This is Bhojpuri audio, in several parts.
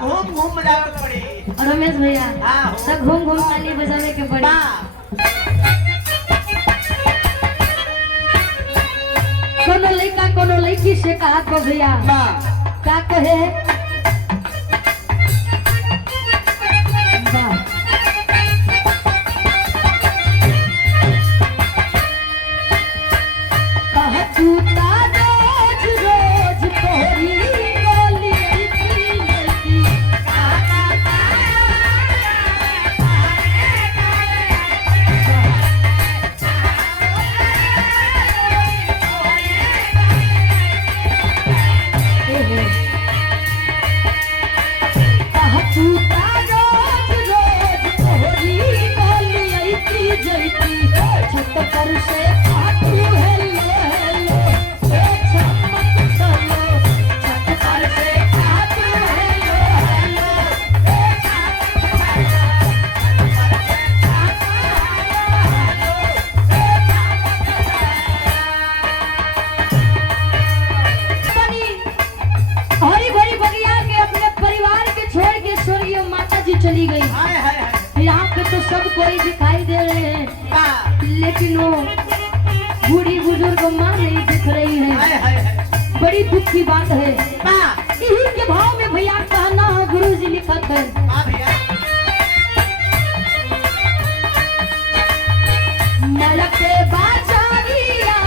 घूम घूम बजावे के पड़ी। और रमेश भैया हाँ, सब घूम घूम ताली बजावे के पड़ी। कोनो लड़का कोनो लड़की से कहा को भैया का कहे चली गई। यहाँ पे तो सब कोई दिखाई दे रहे हैं लेकिन वो बूढ़ी बुजुर्ग माँ नहीं दिख रही है। बड़ी दुख की बात है। यही के भाव में भैया कहना है गुरु जी लिखत है मलक के बाजारिया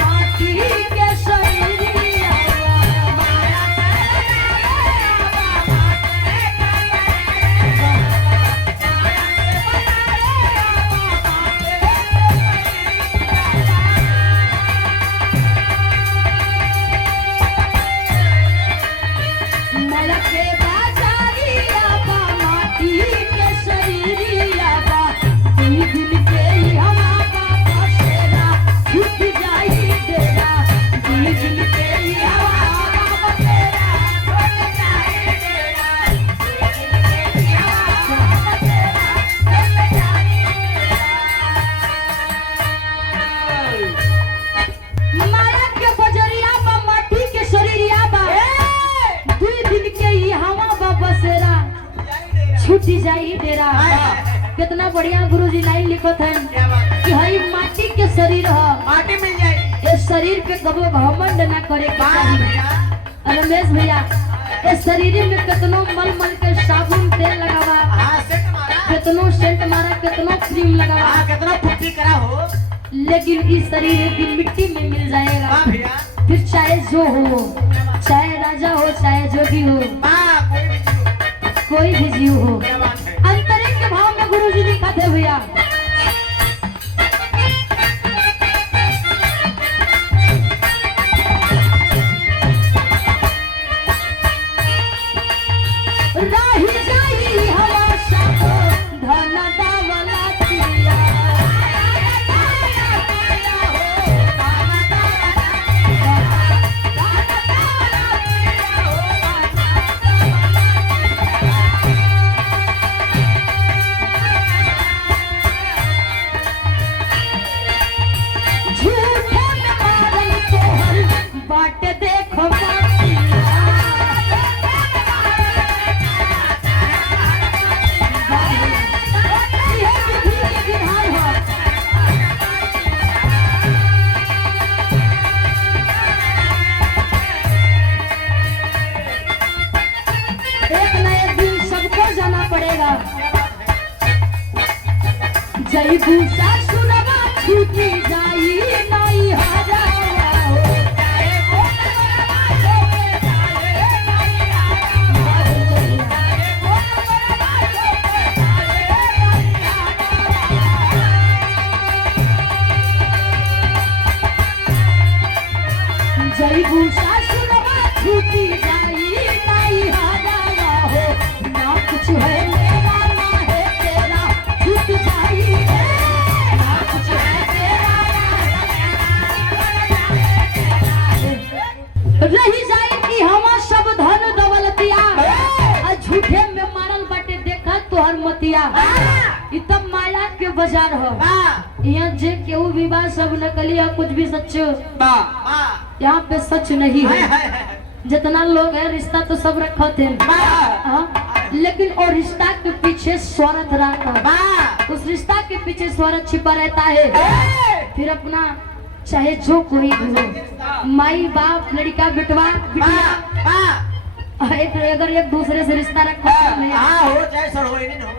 माटी के शरीरिया छूटी जाई डेरा। कितना बढ़िया गुरुजी लाइन लिखत है कि हई माटी के शरीर है माटी मिल जाए ये शरीर पे कबो घमंड ना करे के चाहिए। रमेश भैया ये शरीर में कितनो मल मल के साबुन तेल लगावा कितनो सेंट मारा कितनो क्रीम लगावा कितना पुट्टी करा हो लेकिन इस शरीर एक दिन मिट्टी में मिल जाएगा। फिर चाहे जो हो चाहे राजा हो चाहे जो भी हो कोई भी जीव हो अंतरिक्ष के भाव में गुरु जी लिखते भैया राही जाई हवा सब धन दावला पिया बाट देखो एक न एक दिन सबको जाना पड़ेगा। जय भूषा सुनवा छूटी जाई नहीं हारा जय भूषा सुनवा छूटी जाई नहीं हारा हो ना कुछ है मेरा ना है तेरा छूट जाई ना कुछ है तेरा रही जाए कि हवा सब धन दौलतिया और झूठे में मारल बाटे देखा तोहर मतिया इ तब माया के बाजार हो। यहाँ जे केहू विवाह सब नकली है कुछ भी सच यहाँ पे सच नहीं है। जितना लोग है रिश्ता तो सब रखा थे लेकिन और रिश्ता के पीछे स्वार्थ रहता, उस रिश्ता के पीछे स्वार्थ छिपा रहता है। फिर अपना चाहे जो कोई हो, माई बाप, लड़का, बेटवा, बिटिया, एक अगर एक दूसरे से रिश्ता रखा हो चाहे सरवैनी हो,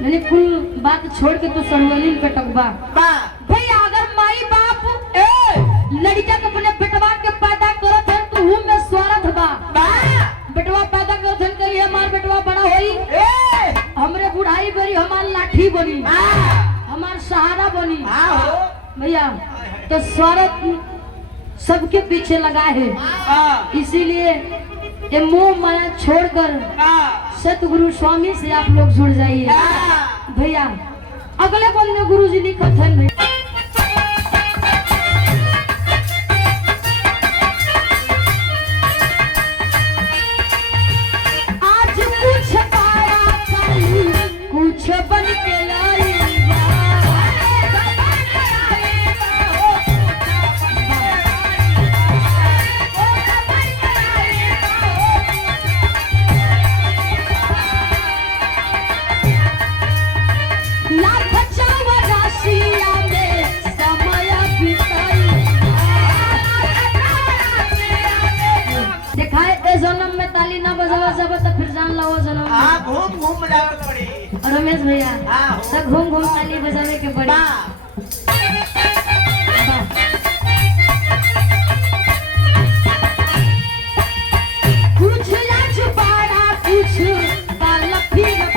मैंने कुल बात छोड़ के तू सरवैनी पे टकबा भैया। अगर माई बाप लड़का के अपने बेटवा के पैदा करत है तो हूं में स्वार्थ बा। बेटवा पैदा करत है कहीं हमार बेटवा बड़ा होई, हमरे बुढ़ाई बेरी हमार लाठी बनी, हमार सहारा बनी भैया। तो स्वार्थ सबके पीछे लगा है, इसीलिए ये मोह माया छोड़कर सतगुरु स्वामी से आप लोग जुड़ जाइए भैया। अगले बंदे गुरु जी लिखत है कुछ बन के लाई जन्म में ताली ना बजावा जब तो फिर जान लो जन्म घूम घूम बजावे के पड़ी। रमेश भैया सब घूम घूम ताली बजावे के पड़ी। कुछ लाज बड़ा कुछ बाल फिर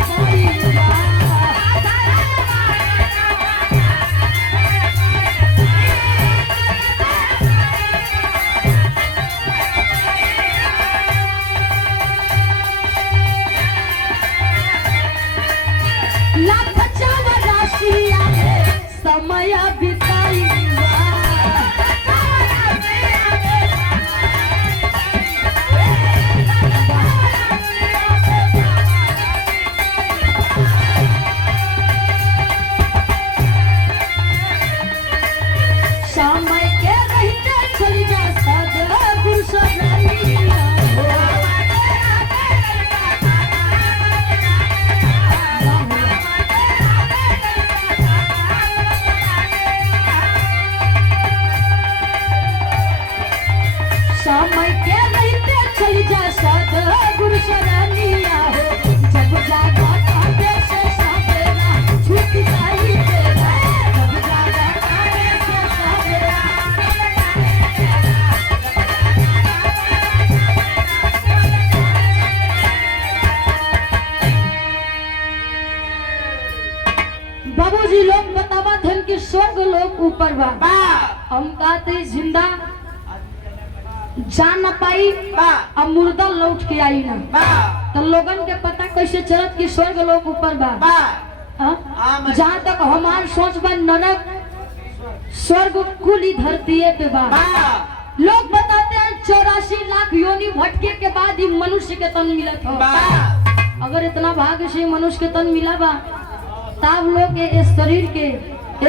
समय बिताई समय के रहते चली जा सदा समय के रहते चली जा सदा गुरु शरणिया हो। जब जागा काबे से सवेरा छूट जाई तेरा, जब जागा काबे से सवेरा बाबूजी लोग बतावा थे कि स्वर्ग लोग ऊपर बा, हम कहते जिंदा जान न पाई अब मुर्दा लौट के आई ना, तो लोगन के पता कैसे चलत कि स्वर्ग लोग ऊपर बा। जहाँ तक हमार सोच बा नरक स्वर्ग कुली धरती पे बा। लोग बताते हैं 84 लाख योनि भटके के बाद ही मनुष्य के तन मिलत हो। अगर इतना भाग्य से मनुष्य के तन मिला बा तब लोग इस शरीर के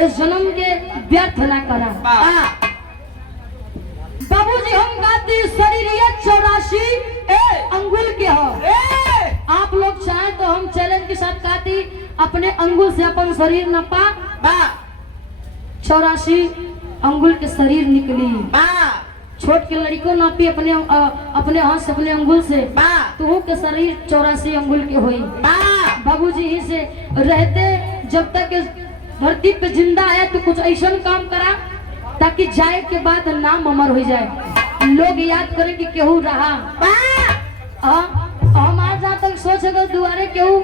इस जन्म के व्यर्थ ना करा। बाबूजी हम गाती शरीर 84 अंगुल के हो। आप लोग चाहें तो हम चैलेंज के साथ गाती अपने अंगुल से अपन शरीर नपा 84 अंगुल के शरीर निकली। छोट के लड़को नापी अपने हाथ से अपने अंगुल से तो के शरीर 84 अंगुल के हुई। बाबूजी ही से रहते जब तक धरती पे जिंदा है तो कुछ ऐसा काम करा ताकि जाए के बाद नाम अमर हो जाए, लोग याद करें कि केहू रहा। हम आज जहाँ तक सोच अगर दुआरे केहू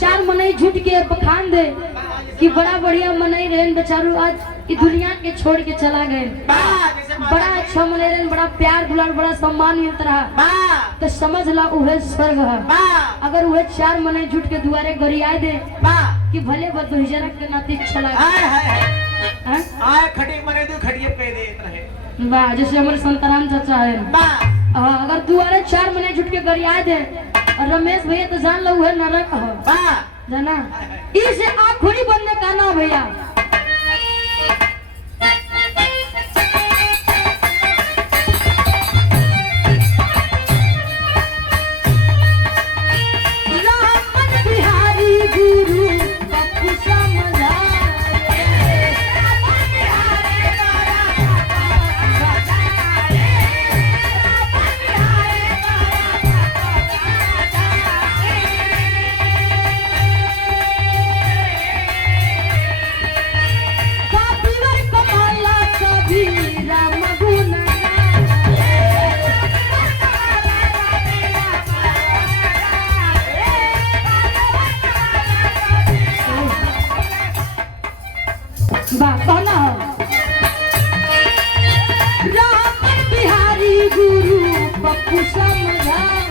4 मनई झूठ के बखान दे कि बड़ा बढ़िया मनई रहे बेचारू आज इस दुनिया के छोड़ के चला गए। बड़ा अच्छा मनई रहे, बड़ा प्यार दुलार बड़ा सम्मान मिलता रहा तो समझ ला उहे स्वर्ग है। अगर उहे 4 मनई झूठ के दुआरे गरियाए दे कि भले बदहिजरा के नाते चला वाह, जैसे हमारे संतराम चाचा है अगर दुआरे 4 महीने झुट के गरिया दे रमेश भैया तो जान लो है नरक हो जाना। इसे आखिरी बंदे का ना भैया पप्पू समझा